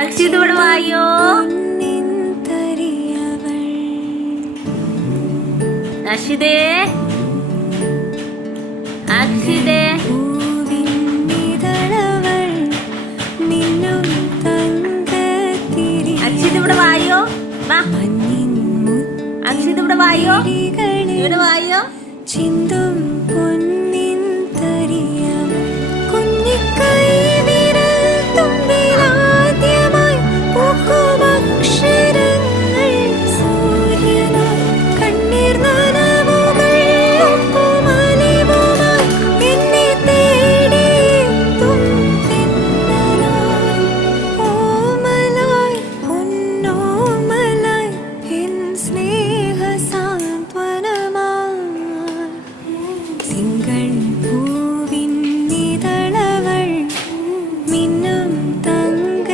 അക്ഷിത് ഇവിടെ വായോ. അക്ഷിതേ അക്ഷിതേ അക്ഷിത് ഇവിടെ വായോ. വാ അക്ഷിത് ഇവിടെ വായോ. ഇവിടെ വായോ. ചിന്തും പൊന്നിൻ തരിയം കുഞ്ഞിക്കൈ വിരൽ തുമ്പിലാദ്യമായി പൂക്കും അക്ഷരങ്ങൾ സൂര്യനായി കണ്ണീർ നനവുകൾ ഒപ്പുമലിവുമായി എന്നെ തേടിയെത്തും തെന്നലായി ഓമലായി പൊന്നോമലായി എൻ സ്നേഹ തിങ്കൾ പൂവിൻ നിതളവൾ മിന്നും തങ്ക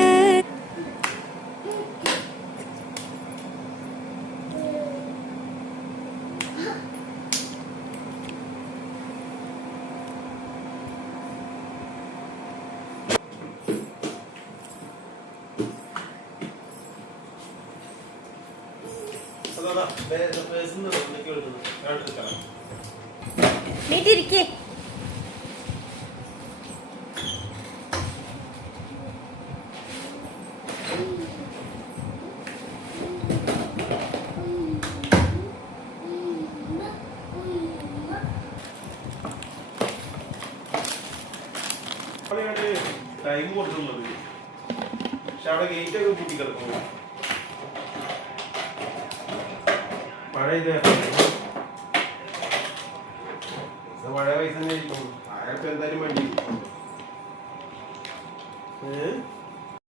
നീട്ടിരിക്കേ. ടൈം കൊടുക്കുന്നത് പക്ഷെ അവിടെ ഗേറ്റ് ഒക്കെ പൂട്ടി കിടക്കുന്നു. മഴ മഴ പൈസ തന്നെ ആയിരിക്കും. അയാൾക്ക് എന്തായാലും വേണ്ടി